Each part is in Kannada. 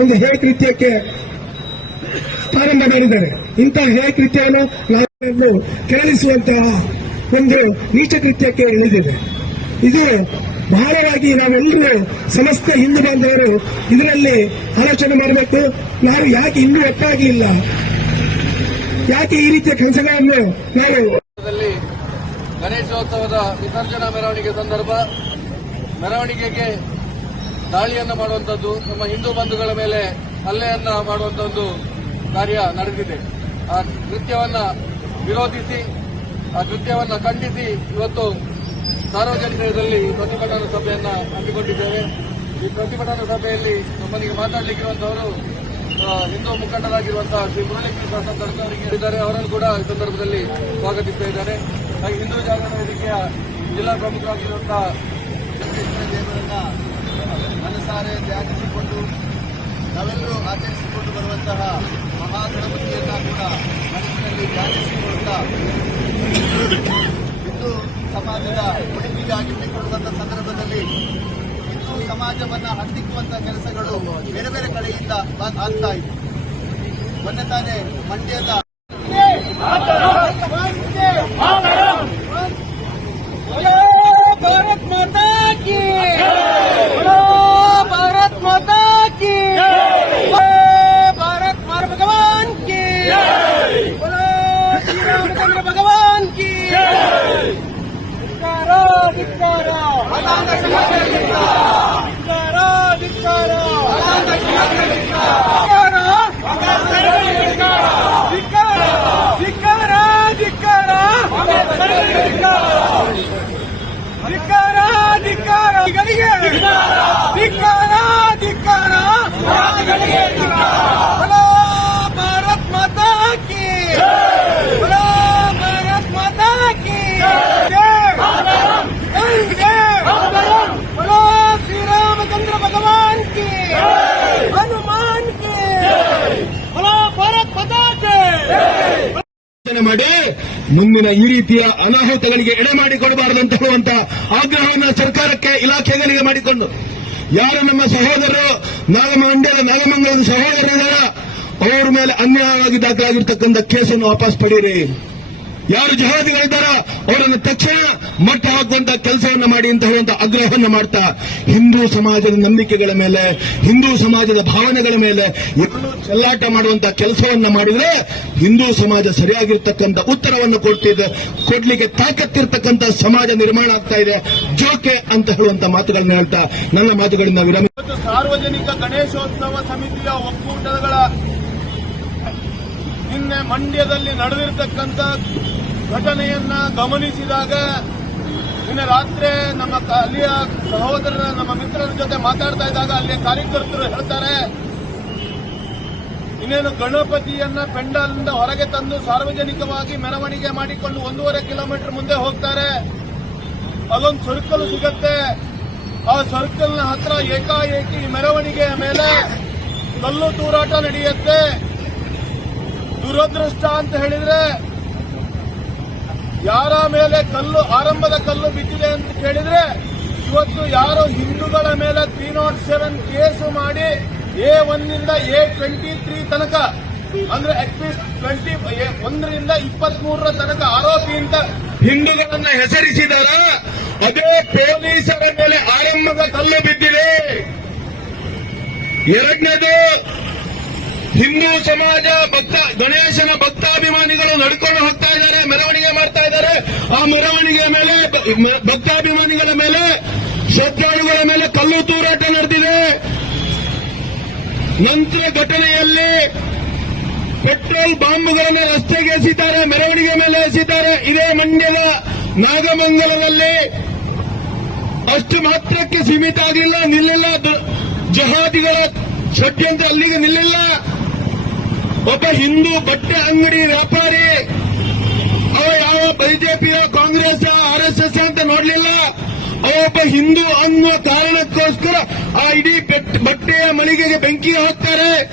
ಒಂದು ಹೇ ಕೃತ್ಯಕ್ಕೆ ಪ್ರಾರಂಭ ಮಾಡಿದ್ದಾರೆ. ಇಂತಹ ಹೇ ಕೃತ್ಯವನ್ನು ನಾವು ಕೆರಳಿಸುವಂತಹ ಒಂದು ನೀಚ ಕೃತ್ಯಕ್ಕೆ ಇಳಿದಿದೆ. ಇದು ಬಹಳವಾಗಿ ನಾವೆಲ್ಲರೂ ಸಮಸ್ತ ಹಿಂದೂ ಬಾಂಧವರು ಇದರಲ್ಲಿ ಆಲೋಚನೆ ಮಾಡಬೇಕು. ನಾವು ಯಾಕೆ ಇನ್ನೂ ಒಟ್ಟಾಗಿ ಇಲ್ಲ? ಯಾಕೆ ಈ ರೀತಿಯ ಕೆಲಸಗಳನ್ನು ನಾವು ಗಣೇಶೋತ್ಸವದ ವಿಸರ್ಜನಾ ಮೆರವಣಿಗೆ ಸಂದರ್ಭ, ಮೆರವಣಿಗೆಗೆ ದಾಳಿಯನ್ನು ಮಾಡುವಂತದ್ದು, ನಮ್ಮ ಹಿಂದೂ ಬಂಧುಗಳ ಮೇಲೆ ಹಲ್ಲೆಯನ್ನ ಮಾಡುವಂತ ಒಂದು ಕಾರ್ಯ ನಡೆದಿದೆ. ಆ ಕೃತ್ಯವನ್ನ ವಿರೋಧಿಸಿ, ಆ ಕೃತ್ಯವನ್ನ ಖಂಡಿಸಿ ಇವತ್ತು ಸಾರ್ವಜನಿಕರಲ್ಲಿ ಪ್ರತಿಭಟನಾ ಸಭೆಯನ್ನ ಹಮ್ಮಿಕೊಂಡಿದ್ದೇವೆ. ಈ ಪ್ರತಿಭಟನಾ ಸಭೆಯಲ್ಲಿ ನಮ್ಮನಿಗೆ ಮಾತಾಡಲಿಕ್ಕಿರುವಂತಹವರು ಹಿಂದೂ ಮುಖಂಡರಾಗಿರುವಂತಹ ಶ್ರೀ ಮುರಳೀಕೃಷ್ಣ ಅವರಿಗೆ ಇದ್ದಾರೆ ಅವರನ್ನು ಕೂಡ ಈ ಸಂದರ್ಭದಲ್ಲಿ ಸ್ವಾಗತಿಸ್ತಾ ಇದ್ದಾರೆ ಹಾಗೆ ಹಿಂದೂ ಜಾಗರಣ ವೇದಿಕೆಯ ಜಿಲ್ಲಾ ಪ್ರಮುಖರಾಗಿರುವಂತಹ ದೇವರನ್ನ ಮನಸಾರೆ ಧ್ಯಾನಿಸಿಕೊಂಡು ನಾವೆಲ್ಲರೂ ಆಚರಿಸಿಕೊಂಡು ಬರುವಂತಹ ಮಹಾಗಣಪತಿಯನ್ನ ಕೂಡ ಮನಸ್ಸಿನಲ್ಲಿ ಧ್ಯಾನಿಸಿಕೊಳ್ಳುತ್ತಾ ಹಿಂದೂ ಸಮಾಜದ ಉಳಿವಿಗಾಗಿ ಕೊಂಡಿರುವಂತಹ ಸಂದರ್ಭದಲ್ಲಿ ಹಿಂದೂ ಸಮಾಜವನ್ನ ಹತ್ತಿಕ್ಕುವಂತಹ ಕೆಲಸಗಳು ಬೇರೆ ಬೇರೆ ಕಡೆಯಿಂದ ಆಗ್ತಾ ಇದೆ ಮೊನ್ನೆ ತಾನೇ ಮಂಡ್ಯದ ಮಾಡಿ ಮುಂದಿನ ಈ ರೀತಿಯ ಅನಾಹುತಗಳಿಗೆ ಎಡೆ ಮಾಡಿಕೊಡಬಾರದು ಅಂತ ಹೇಳುವಂತ ಆಗ್ರಹವನ್ನು ಸರ್ಕಾರಕ್ಕೆ ಇಲಾಖೆಗಳಿಗೆ ಮಾಡಿಕೊಂಡು. ಯಾರು ನಮ್ಮ ಸಹೋದರರು ನಾಗಮಂಡ್ಯದ ನಾಗಮಂಗಲದ ಸಹೋದರರ ಅವರ ಮೇಲೆ ಅನ್ಯಾಯವಾಗಿ ದಾಖಲಾಗಿರ್ತಕ್ಕಂಥ ಕೇಸನ್ನು ವಾಪಸ್ ಪಡೀರಿ. ಯಾರು ಜಹಾದಿಗಳಿದ್ದಾರ ಅವರನ್ನು ತಕ್ಷಣ ಮಟ್ಟ ಹಾಕುವಂತ ಕೆಲಸವನ್ನು ಮಾಡಿ ಅಂತ ಹೇಳುವಂತ ಆಗ್ರಹವನ್ನು ಮಾಡ್ತಾ ಹಿಂದೂ ಸಮಾಜದ ನಂಬಿಕೆಗಳ ಮೇಲೆ, ಹಿಂದೂ ಸಮಾಜದ ಭಾವನೆಗಳ ಮೇಲೆ ಚೆಲ್ಲಾಟ ಮಾಡುವಂತ ಕೆಲಸವನ್ನು ಮಾಡಿದ್ರೆ ಹಿಂದೂ ಸಮಾಜ ಸರಿಯಾಗಿರ್ತಕ್ಕಂಥ ಉತ್ತರವನ್ನು ಕೊಡ್ತಿದೆ, ಕೊಡ್ಲಿಕ್ಕೆ ತಾಕತ್ತಿರ್ತಕ್ಕಂಥ ಸಮಾಜ ನಿರ್ಮಾಣ ಆಗ್ತಾ ಇದೆ, ಜೋಕೆ ಅಂತ ಹೇಳುವಂತ ಮಾತುಗಳನ್ನ ಹೇಳ್ತಾ ನನ್ನ ಮಾತುಗಳಿಂದ ವಿರಾಮ ಸಾರ್ವಜನಿಕ ಗಣೇಶೋತ್ಸವ ಸಮಿತಿಯ ಒಕ್ಕೂಟಗಳ ನಿನ್ನೆ ಮಂಡ್ಯದಲ್ಲಿ ನಡೆದಿರ್ತಕ್ಕಂಥ ಘಟನೆಯನ್ನ ಗಮನಿಸಿದಾಗ ನಿನ್ನೆ ರಾತ್ರಿ ನಮ್ಮ ಅಲ್ಲಿಯ ಸಹೋದರರ, ನಮ್ಮ ಮಿತ್ರರ ಜೊತೆ ಮಾತಾಡ್ತಾ ಇದ್ದಾಗ ಅಲ್ಲಿಯ ಕಾರ್ಯಕರ್ತರು ಹೇಳ್ತಾರೆ, ಇನ್ನೇನು ಗಣಪತಿಯನ್ನ ಪೆಂಡಲ್ನಿಂದ ಹೊರಗೆ ತಂದು ಸಾರ್ವಜನಿಕವಾಗಿ ಮೆರವಣಿಗೆ ಮಾಡಿಕೊಂಡು ಒಂದೂವರೆ ಕಿಲೋಮೀಟರ್ ಮುಂದೆ ಹೋಗ್ತಾರೆ. ಅದೊಂದು ಸರ್ಕಲ್ ಸಿಗತ್ತೆ. ಆ ಸರ್ಕಲ್ನ ಹತ್ರ ಏಕಾಏಕಿ ಮೆರವಣಿಗೆಯ ಮೇಲೆ ಕಲ್ಲು ತೂರಾಟ ನಡೆಯುತ್ತೆ. ದುರದೃಷ್ಟ ಅಂತ ಹೇಳಿದ್ರೆ ಯಾರ ಮೇಲೆ ಕಲ್ಲು, ಆರಂಭದ ಕಲ್ಲು ಬಿದ್ದಿದೆ ಅಂತ ಕೇಳಿದ್ರೆ ಇವತ್ತು ಯಾರು ಹಿಂದೂಗಳ ಮೇಲೆ ತ್ರೀ ನಾಟ್ ಸೆವೆನ್ ಕೇಸು ಮಾಡಿ ಎ ಒಂದಿಂದ ಎ ಟ್ವೆಂಟಿ ತ್ರೀ ತನಕ, ಅಂದ್ರೆ ಅಟ್ಲೀಸ್ಟ್ ಟ್ವೆಂಟಿ ಒಂದರಿಂದ ಇಪ್ಪತ್ತ್ ಮೂರರ ತನಕ ಆರೋಪಿ ಅಂತ ಹಿಂದೂಗಳನ್ನ ಹೆಸರಿಸಿದಾರ, ಅದೇ ಪೊಲೀಸರ ಮೇಲೆ ಆರಂಭದ ಕಲ್ಲು ಬಿದ್ದಿದೆ. ಎರಡನೇದು ಹಿಂದೂ ಸಮಾಜ ಭಕ್ತ, ಗಣೇಶನ ಭಕ್ತಾಭಿಮಾನಿಗಳು ನಡ್ಕೊಂಡು ಹೋಗ್ತಾ ಇದ್ದಾರೆ, ಮೆರವಣಿಗೆ ಮಾಡ್ತಾ ಇದ್ದಾರೆ. ಆ ಮೆರವಣಿಗೆ ಮೇಲೆ, ಭಕ್ತಾಭಿಮಾನಿಗಳ ಮೇಲೆ, ಶ್ರದ್ಧಾಳುಗಳ ಮೇಲೆ ಕಲ್ಲು ತೂರಾಟ ನಡೆದಿದೆ. ನಂತರ ಘಟನೆಯಲ್ಲಿ ಪೆಟ್ರೋಲ್ ಬಾಂಬ್ಗಳನ್ನು ರಸ್ತೆಗೆ ಎಸಿತಾರೆ ಮೆರವಣಿಗೆ ಮೇಲೆ ಎಸಿತಾರೆ ಇದೇ ಮಂಡ್ಯದ ನಾಗಮಂಗಲದಲ್ಲಿ ಅಷ್ಟು ಮಾತ್ರಕ್ಕೆ ಸೀಮಿತ ಆಗಲಿಲ್ಲ ನಿಲ್ಲಿಲ್ಲ. ಜಹಾದಿಗಳ ಷಡ್ಯಂತ್ರ ಅಲ್ಲಿಗೆ ನಿಲ್ಲಿಲ್ಲ. ಒಬ್ಬ ಹಿಂದೂ ಬಟ್ಟೆ ಅಂಗಡಿ ವ್ಯಾಪಾರಿ, ಅವ ಯಾವ ಬಿಜೆಪಿಯ, ಕಾಂಗ್ರೆಸ್, ಆರ್ ಎಸ್ ಎಸ್ ಅಂತ ನೋಡ್ಲಿಲ್ಲ. ಅವ ಒಬ್ಬ ಹಿಂದೂ ಅನ್ನುವ ಕಾರಣಕ್ಕೋಸ್ಕರ ಆ ಇಡೀ ಬೆಟ್- ಬಟ್ಟೆಯ ಮಳಿಗೆಗೆ ಬೆಂಕಿ ಹಾಕ್ತಾರೆ.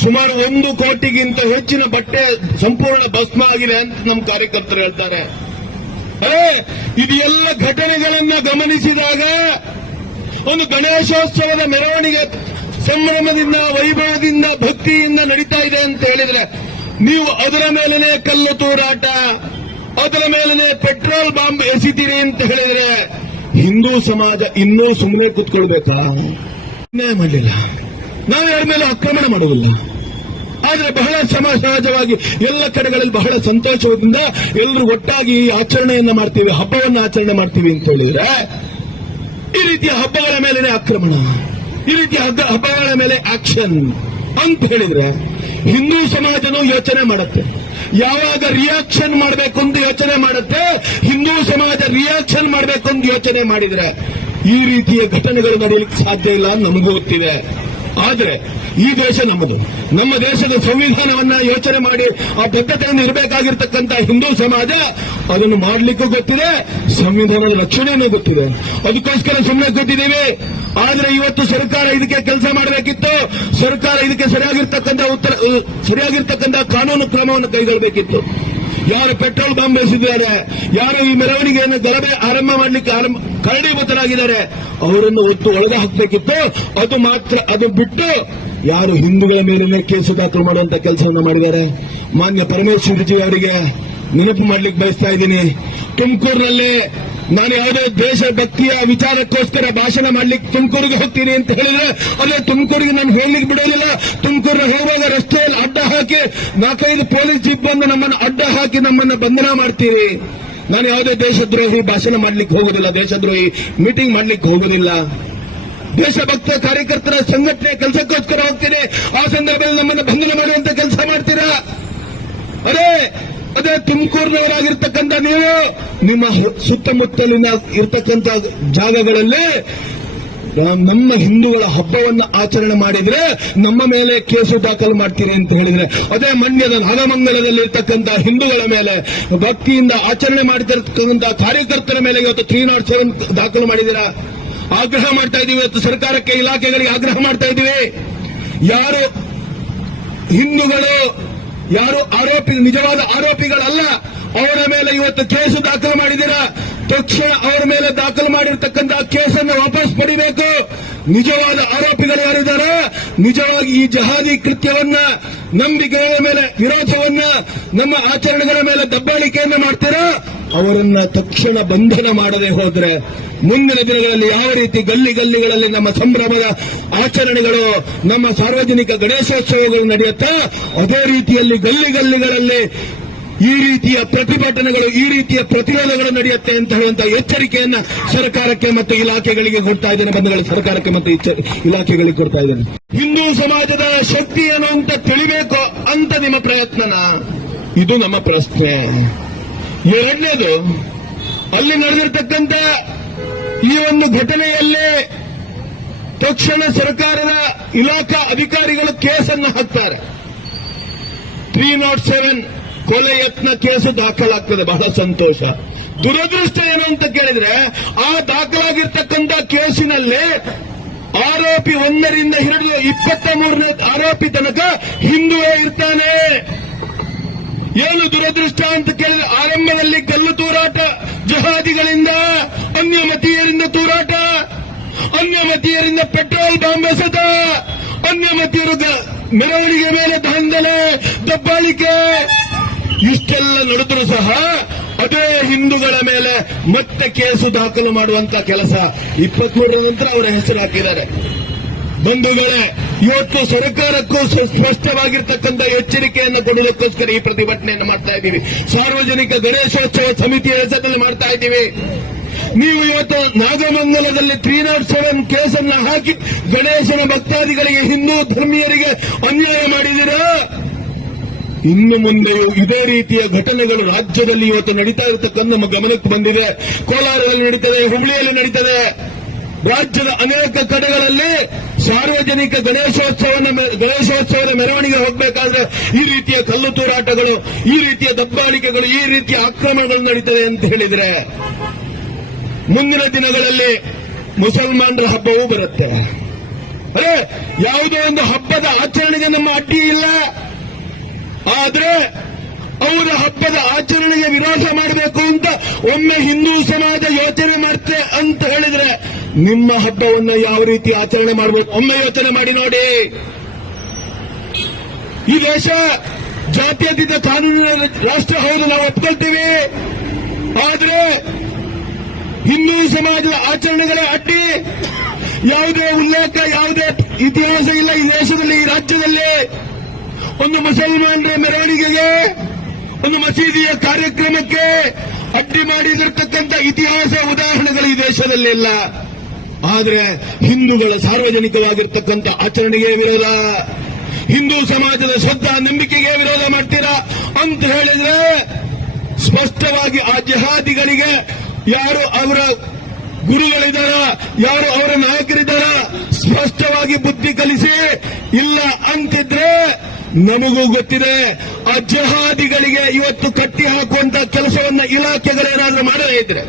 ಸುಮಾರು ಒಂದು ಕೋಟಿಗಿಂತ ಹೆಚ್ಚಿನ ಬಟ್ಟೆ ಸಂಪೂರ್ಣ ಭಸ್ಮ ಆಗಿದೆ ಅಂತ ನಮ್ಮ ಕಾರ್ಯಕರ್ತರು ಹೇಳ್ತಾರೆ. ಇದು ಎಲ್ಲ ಘಟನೆಗಳನ್ನ ಗಮನಿಸಿದಾಗ ಒಂದು ಗಣೇಶೋತ್ಸವದ ಮೆರವಣಿಗೆ ಸಂಭ್ರಮದಿಂದ, ವೈಭವದಿಂದ, ಭಕ್ತಿಯಿಂದ ನಡೀತಾ ಇದೆ ಅಂತ ಹೇಳಿದ್ರೆ, ನೀವು ಅದರ ಮೇಲನೆ ಕಲ್ಲು ತೂರಾಟ, ಅದರ ಮೇಲನೆ ಪೆಟ್ರೋಲ್ ಬಾಂಬ್ ಎಸಿತೀರಿ ಅಂತ ಹೇಳಿದ್ರೆ, ಹಿಂದೂ ಸಮಾಜ ಇನ್ನೂ ಸುಮ್ಮನೆ ಕೂತ್ಕೊಳ್ಬೇಕಾ? ಅನ್ಯಾಯ ಮಾಡಲಿಲ್ಲ. ನಾವು ಯಾರ ಮೇಲೆ ಆಕ್ರಮಣ ಮಾಡುವುದಿಲ್ಲ ಆದ್ರೆ ಬಹಳ ಸಮ ಸಹಜವಾಗಿ ಎಲ್ಲ ಕಡೆಗಳಲ್ಲಿ ಬಹಳ ಸಂತೋಷದಿಂದ ಎಲ್ಲರೂ ಒಟ್ಟಾಗಿ ಈ ಆಚರಣೆಯನ್ನ ಮಾಡ್ತೀವಿ, ಹಬ್ಬವನ್ನು ಆಚರಣೆ ಮಾಡ್ತೀವಿ ಅಂತ ಹೇಳಿದ್ರೆ, ಈ ರೀತಿಯ ಹಬ್ಬಗಳ ಮೇಲೆನೆ ಆಕ್ರಮಣ. ಈ ರೀತಿ ಹಬ್ಬ- ಹಬ್ಬಗಳ ಮೇಲೆ ಆಕ್ಷನ್ ಅಂತ ಹೇಳಿದ್ರೆ ಹಿಂದೂ ಸಮಾಜನೂ ಯೋಚನೆ ಮಾಡುತ್ತೆ. ಯಾವಾಗ ರಿಯಾಕ್ಷನ್ ಮಾಡಬೇಕು ಅಂತ ಯೋಚನೆ ಮಾಡುತ್ತೆ, ಹಿಂದೂ ಸಮಾಜ ರಿಯಾಕ್ಷನ್ ಮಾಡಬೇಕು ಅಂತ ಯೋಚನೆ ಮಾಡಿದ್ರೆ ಈ ರೀತಿಯ ಘಟನೆಗಳು ನಡೆಯಲಿಕ್ಕೆ ಸಾಧ್ಯ ಇಲ್ಲ ನಮಗೂ ಗೊತ್ತಿದೆ. ಆದ್ರೆ ಈ ದೇಶ ನಮ್ಮದು. ನಮ್ಮ ದೇಶದ ಸಂವಿಧಾನವನ್ನ ಯೋಚನೆ ಮಾಡಿ ಆ ಬದ್ಧತೆಯನ್ನು ಇರಬೇಕಾಗಿರ್ತಕ್ಕಂಥ ಹಿಂದೂ ಸಮಾಜ ಅದನ್ನು ಮಾಡಲಿಕ್ಕೂ ಗೊತ್ತಿದೆ, ಸಂವಿಧಾನದ ರಕ್ಷಣೆಯೂ ಗೊತ್ತಿದೆ. ಅದಕ್ಕೋಸ್ಕರ ಸುಮ್ಮನೆ ಗೊತ್ತಿದ್ದೀವಿ ಆದರೆ ಇವತ್ತು ಸರ್ಕಾರ ಇದಕ್ಕೆ ಕೆಲಸ ಮಾಡಬೇಕಿತ್ತು. ಸರ್ಕಾರ ಇದಕ್ಕೆ ಸರಿಯಾಗಿರ್ತಕ್ಕಂಥ ಉತ್ತರ, ಸರಿಯಾಗಿರ್ತಕ್ಕಂಥ ಕಾನೂನು ಕ್ರಮವನ್ನು ಕೈಗೊಳ್ಳಬೇಕಿತ್ತು. ಯಾರು ಪೆಟ್ರೋಲ್ ಬಾಂಬ್ ಬೆಳೆಸಿದ್ದಾರೆ ಯಾರು ಈ ಮೆರವಣಿಗೆಯನ್ನು ಗಲಭೆ ಆರಂಭ ಮಾಡಲಿಕ್ಕೆ ಆರಂಭ ಕಾರಣೀಭೂತರಾಗಿದ್ದಾರೆ ಅವರನ್ನು ಒತ್ತು ಒಳಗೆ ಹಾಕಬೇಕಿತ್ತು. ಅದು ಮಾತ್ರ ಅದು ಬಿಟ್ಟು ಯಾರು ಹಿಂದೂಗಳ ಮೇಲಿನ ಕೇಸು ದಾಖಲು ಮಾಡುವಂತ ಕೆಲಸವನ್ನು ಮಾಡಿದ್ದಾರೆ. ಮಾನ್ಯ ಪರಮೇಶ್ವರ್ಜಿ ಅವರಿಗೆ ನೆನಪು ಮಾಡ್ಲಿಕ್ಕೆ ಬಯಸ್ತಾ ಇದ್ದೀನಿ. ತುಮಕೂರಿನಲ್ಲಿ ನಾನು ಯಾವುದೇ ದೇಶ ಭಕ್ತಿಯ ವಿಚಾರಕ್ಕೋಸ್ಕರ ಭಾಷಣ ಮಾಡ್ಲಿಕ್ಕೆ ತುಮಕೂರಿಗೆ ಹೋಗ್ತೀನಿ ಅಂತ ಹೇಳಿದ್ರೆ ಅದೇ ತುಮಕೂರಿಗೆ ನಾನು ಹೇಳಲಿಕ್ಕೆ ಬಿಡೋದಿಲ್ಲ. ತುಮಕೂರಿನ ಹೋಗುವಾಗ ರಸ್ತೆಯಲ್ಲಿ ಅಡ್ಡ ಹಾಕಿ ನಾಲ್ಕೈದು ಪೊಲೀಸ್ ಜೀಪ್ ಬಂದು ನಮ್ಮನ್ನು ಅಡ್ಡ ಹಾಕಿ ನಮ್ಮನ್ನ ಬಂಧನ ಮಾಡ್ತೀರಿ. ನಾನು ಯಾವುದೇ ದೇಶದ್ರೋಹಿ ಭಾಷಣ ಮಾಡ್ಲಿಕ್ಕೆ ಹೋಗೋದಿಲ್ಲ, ದೇಶದ್ರೋಹಿ ಮೀಟಿಂಗ್ ಮಾಡ್ಲಿಕ್ಕೆ ಹೋಗೋದಿಲ್ಲ. ದೇಶಭಕ್ತ ಕಾರ್ಯಕರ್ತರ ಸಂಘಟನೆ ಕೆಲಸಕ್ಕೋಸ್ಕರ ಹೋಗ್ತೀನಿ. ಆ ಸಂದರ್ಭದಲ್ಲಿ ನಮ್ಮನ್ನು ಬಂಧನ ಮಾಡುವಂತ ಕೆಲಸ ಮಾಡ್ತೀರಾ? ಅದೇ ಅದೇ ತುಮಕೂರಿನವರಾಗಿರ್ತಕ್ಕಂಥ ನೀವು ನಿಮ್ಮ ಸುತ್ತಮುತ್ತಲಿನ ಇರ್ತಕ್ಕಂಥ ಜಾಗಗಳಲ್ಲಿ ನಮ್ಮ ಹಿಂದೂಗಳ ಹಬ್ಬವನ್ನು ಆಚರಣೆ ಮಾಡಿದ್ರೆ ನಮ್ಮ ಮೇಲೆ ಕೇಸು ದಾಖಲು ಮಾಡ್ತೀರಿ ಅಂತ ಹೇಳಿದ್ರೆ, ಅದೇ ಮಂಡ್ಯದ ನಾಗಮಂಗಲದಲ್ಲಿ ಇರ್ತಕ್ಕಂಥ ಹಿಂದೂಗಳ ಮೇಲೆ ಭಕ್ತಿಯಿಂದ ಆಚರಣೆ ಮಾಡ್ತಿರ್ತಕ್ಕಂಥ ಕಾರ್ಯಕರ್ತರ ಮೇಲೆ ಇವತ್ತು ತ್ರೀ ನಾಟ್ ಸೆವೆನ್ ದಾಖಲು ಮಾಡಿದ್ದೀರಾ? ಆಗ್ರಹ ಮಾಡ್ತಾ ಇದೀವಿ, ಇವತ್ತು ಸರ್ಕಾರಕ್ಕೆ ಇಲಾಖೆಗಳಿಗೆ ಆಗ್ರಹ ಮಾಡ್ತಾ ಇದೀವಿ. ಯಾರು ಹಿಂದೂಗಳು ಯಾರು ಆರೋಪಿ ನಿಜವಾದ ಆರೋಪಿಗಳಲ್ಲ, ಅವರ ಮೇಲೆ ಇವತ್ತು ಕೇಸು ದಾಖಲು ಮಾಡಿದ್ದೀರಾ? ತಕ್ಷಣ ಅವರ ಮೇಲೆ ದಾಖಲು ಮಾಡಿರ್ತಕ್ಕಂಥ ಕೇಸನ್ನು ವಾಪಸ್ ಪಡಿಬೇಕು. ನಿಜವಾದ ಆರೋಪಿಗಳು ಯಾರಿದ್ದಾರೆ? ನಿಜವಾಗಿ ಈ ಜಹಾದಿ ಕೃತ್ಯವನ್ನ, ನಂಬಿಕೆಗಳ ಮೇಲೆ, ವಿರೋಧವನ್ನ, ನಮ್ಮ ಆಚರಣೆಗಳ ಮೇಲೆ ದಬ್ಬಾಳಿಕೆಯನ್ನ ಮಾಡ್ತೀರಾ? ಅವರನ್ನ ತಕ್ಷಣ ಬಂಧನ ಮಾಡದೆ ಹೋದ್ರೆ ಮುಂದಿನ ದಿನಗಳಲ್ಲಿ ಯಾವ ರೀತಿ ಗಲ್ಲಿ ಗಲ್ಲಿಗಳಲ್ಲಿ ನಮ್ಮ ಸಂಭ್ರಮದ ಆಚರಣೆಗಳು, ನಮ್ಮ ಸಾರ್ವಜನಿಕ ಗಣೇಶೋತ್ಸವಗಳು ನಡೆಯುತ್ತಾ, ಅದೇ ರೀತಿಯಲ್ಲಿ ಗಲ್ಲಿ ಗಲ್ಲಿಗಳಲ್ಲಿ ಈ ರೀತಿಯ ಪ್ರತಿಭಟನೆಗಳು, ಈ ರೀತಿಯ ಪ್ರತಿರೋಧಗಳು ನಡೆಯುತ್ತೆ ಅಂತ ಹೇಳುವಂತಹ ಎಚ್ಚರಿಕೆಯನ್ನ ಸರ್ಕಾರಕ್ಕೆ ಮತ್ತು ಇಲಾಖೆಗಳಿಗೆ ಕೊಡ್ತಾ ಇದ್ದೇನೆ. ಬಂಧುಗಳು, ಸರ್ಕಾರಕ್ಕೆ ಮತ್ತು ಇಲಾಖೆಗಳಿಗೆ ಕೊಡ್ತಾ ಇದ್ದೇನೆ. ಹಿಂದೂ ಸಮಾಜದ ಶಕ್ತಿ ಏನು ಅಂತ ತಿಳಿಬೇಕು ಅಂತ ನಿಮ್ಮ ಪ್ರಯತ್ನನ? ಇದು ನಮ್ಮ ಪ್ರಶ್ನೆ. ಎರಡನೇದು, ಅಲ್ಲಿ ನಡೆದಿರ್ತಕ್ಕಂಥ ಈ ಒಂದು ಘಟನೆಯಲ್ಲಿ ತಕ್ಷಣ ಸರ್ಕಾರದ ಇಲಾಖಾ ಅಧಿಕಾರಿಗಳು ಕೇಸನ್ನು ಹಾಕ್ತಾರೆ. ತ್ರೀ ನಾಟ್ ಸೆವೆನ್ ಕೊಲೆ ಯತ್ನ ಕೇಸು ದಾಖಲಾಗ್ತದೆ. ಬಹಳ ಸಂತೋಷ. ದುರದೃಷ್ಟ ಏನು ಅಂತ ಕೇಳಿದ್ರೆ, ಆ ದಾಖಲಾಗಿರ್ತಕ್ಕಂಥ ಕೇಸಿನಲ್ಲಿ ಆರೋಪಿ ಒಂದರಿಂದ ಹಿಡಿದು ಇಪ್ಪತ್ತ ಮೂರನೇ ಆರೋಪಿ ತನಕ ಹಿಂದುವೇ ಇರ್ತಾನೆ. ಏನು ದುರದೃಷ್ಟ ಅಂತ ಕೇಳಿದ್ರೆ ಆರಂಭದಲ್ಲಿ ಕಲ್ಲು ತೂರಾಟ, ಜಹಾದಿಗಳಿಂದ, ಅನ್ಯಮತೀಯರಿಂದ ತೂರಾಟ, ಅನ್ಯಮತೀಯರಿಂದ ಪೆಟ್ರೋಲ್ ಬಾಂಬ್ ಎಸೆತ, ಅನ್ಯಮತೀಯರು ಮೆರವಣಿಗೆ ಮೇಲೆ ದಾಂಧಲೆ ದಬ್ಬಾಳಿಕೆ. ಇಷ್ಟೆಲ್ಲ ನಡೆದರೂ ಸಹ ಅದೇ ಹಿಂದೂಗಳ ಮೇಲೆ ಮತ್ತೆ ಕೇಸು ದಾಖಲು ಮಾಡುವಂತ ಕೆಲಸ ಇಪ್ಪತ್ಮೂರರ ನಂತರ ಅವರ ಹೆಸರು ಹಾಕಿದ್ದಾರೆ. ಬಂಧುಗಳೇ ಇವತ್ತು ಸರ್ಕಾರಕ್ಕೂ ಸ್ಪಷ್ಟವಾಗಿರ್ತಕ್ಕಂಥ ಎಚ್ಚರಿಕೆಯನ್ನು ಕೊಡುವುದಕ್ಕೋಸ್ಕರ ಈ ಪ್ರತಿಭಟನೆಯನ್ನು ಮಾಡ್ತಾ ಇದ್ದೀವಿ. ಸಾರ್ವಜನಿಕ ಗಣೇಶೋತ್ಸವ ಸಮಿತಿಯ ಹೆಸರಲ್ಲಿ ಮಾಡ್ತಾ ಇದ್ದೀವಿ. ನೀವು ಇವತ್ತು ನಾಗಮಂಗಲದಲ್ಲಿ ತ್ರೀ ನಾಟ್ ಸೆವೆನ್ ಕೇಸನ್ನ ಹಾಕಿ ಗಣೇಶನ ಭಕ್ತಾದಿಗಳಿಗೆ ಹಿಂದೂ ಧರ್ಮೀಯರಿಗೆ ಅನ್ಯಾಯ ಮಾಡಿದಿರಾ ಇನ್ನು ಮುಂದೆಯೂ ಇದೇ ರೀತಿಯ ಘಟನೆಗಳು ರಾಜ್ಯದಲ್ಲಿ ಇವತ್ತು ನಡೀತಾ ಇರತಕ್ಕಂಥ ನಮ್ಮ ಗಮನಕ್ಕೆ ಬಂದಿದೆ. ಕೋಲಾರದಲ್ಲಿ ನಡೀತದೆ, ಹುಬ್ಳಿಯಲ್ಲಿ ನಡೀತದೆ. ರಾಜ್ಯದ ಅನೇಕ ಕಡೆಗಳಲ್ಲಿ ಸಾರ್ವಜನಿಕ ಗಣೇಶೋತ್ಸವನ ಮೆ- ಗಣೇಶೋತ್ಸವದ ಮೆರವಣಿಗೆ ಹೋಗಬೇಕಾದ್ರೆ ಈ ರೀತಿಯ ಕಲ್ಲು ತೂರಾಟಗಳು, ಈ ರೀತಿಯ ದಬ್ಬಾಳಿಕೆಗಳು, ಈ ರೀತಿಯ ಆಕ್ರಮಣಗಳು ನಡೀತದೆ ಅಂತ ಹೇಳಿದ್ರೆ ಮುಂದಿನ ದಿನಗಳಲ್ಲಿ ಮುಸಲ್ಮಾನರ ಹಬ್ಬವೂ ಬರುತ್ತೆ. ಅರೆ, ಯಾವುದೋ ಒಂದು ಹಬ್ಬದ ಆಚರಣೆಗೆ ನಮ್ಮ ಅಡ್ಡಿ ಇಲ್ಲ. ಆದ್ರೆ ಅವರ ಹಬ್ಬದ ಆಚರಣೆಗೆ ವಿರೋಧ ಮಾಡಬೇಕು ಅಂತ ಒಮ್ಮೆ ಹಿಂದೂ ಸಮಾಜ ಯೋಚನೆ ಮಾಡುತ್ತೆ ಅಂತ ಹೇಳಿದ್ರೆ ನಿಮ್ಮ ಹಬ್ಬವನ್ನು ಯಾವ ರೀತಿ ಆಚರಣೆ ಮಾಡಬೇಕು? ಒಮ್ಮೆ ಯೋಚನೆ ಮಾಡಿ ನೋಡಿ. ಈ ದೇಶ ಜಾತ್ಯತೀತ ಕಾನೂನಿನ ರಾಷ್ಟ್ರ ಹೌದು, ನಾವು ಒಪ್ಕೊಳ್ತೀವಿ. ಆದ್ರೆ ಹಿಂದೂ ಸಮಾಜದ ಆಚರಣೆಗಳೇ ಅಡ್ಡಿ. ಯಾವುದೇ ಉಲ್ಲೇಖ, ಯಾವುದೇ ಇತಿಹಾಸ ಇಲ್ಲ ಈ ದೇಶದಲ್ಲಿ, ಈ ರಾಜ್ಯದಲ್ಲಿ. ಒಂದು ಮುಸಲ್ಮಾನರ ಮೆರವಣಿಗೆಗೆ, ಒಂದು ಮಸೀದಿಯ ಕಾರ್ಯಕ್ರಮಕ್ಕೆ ಅಡ್ಡಿ ಮಾಡಿದಿರತಕ್ಕಂಥ ಇತಿಹಾಸ ಉದಾಹರಣೆಗಳು ಈ ದೇಶದಲ್ಲಿಲ್ಲ ಆದ್ರೆ ಹಿಂದೂಗಳ ಸಾರ್ವಜನಿಕವಾಗಿರ್ತಕ್ಕಂಥ ಆಚರಣೆಗೆ ವಿರೋಧ. ಹಿಂದೂ ಸಮಾಜದ ಶ್ರದ್ಧಾ ನಂಬಿಕೆಗೆ ವಿರೋಧ ಮಾಡ್ತೀರಾ ಅಂತ ಹೇಳಿದ್ರೆ ಸ್ಪಷ್ಟವಾಗಿ ಆ ಜಹಾದಿಗಳಿಗೆ ಯಾರು ಅವರ ಗುರುಗಳಿದ್ದಾರ ಯಾರು ಅವರ ನಾಯಕರಿದ್ದಾರ ಸ್ಪಷ್ಟವಾಗಿ ಬುದ್ಧಿ ಕಲಿಸಿ ಇಲ್ಲ ಅಂತಿದ್ರೆ ನಮಗೂ ಗೊತ್ತಿದೆ ಆ ಜಹಾದಿಗಳಿಗೆ ಇವತ್ತು ಕಟ್ಟಿ ಹಾಕುವಂತ ಕೆಲಸವನ್ನ ಇಲಾಖೆಗಳೇನಾದ್ರೂ ಮಾಡದೇ ಇದ್ರೆ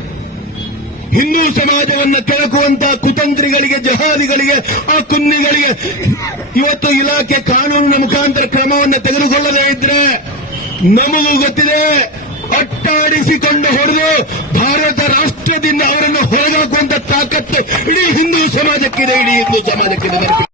ಹಿಂದೂ ಸಮಾಜವನ್ನು ಕೆಳಕುವಂತಹ ಕುತಂತ್ರಿಗಳಿಗೆ, ಜಹಾದಿಗಳಿಗೆ, ಆ ಕುನ್ನಿಗಳಿಗೆ ಇವತ್ತು ಇಲಾಖೆ ಕಾನೂನಿನ ಮುಖಾಂತರ ಕ್ರಮವನ್ನು ತೆಗೆದುಕೊಳ್ಳದೇ ಇದ್ರೆ ನಮಗೂ ಗೊತ್ತಿದೆ, ಅಟ್ಟಾಡಿಸಿಕೊಂಡು ಹೊಡೆದು ಭಾರತ ರಾಷ್ಟ್ರದಿಂದ ಅವರನ್ನು ಹೊರಗಾಕುವಂತ ತಾಕತ್ತು ಇಡೀ ಹಿಂದೂ ಸಮಾಜಕ್ಕಿದೆ, ಇಡೀ ಹಿಂದೂ ಸಮಾಜಕ್ಕಿದೆ.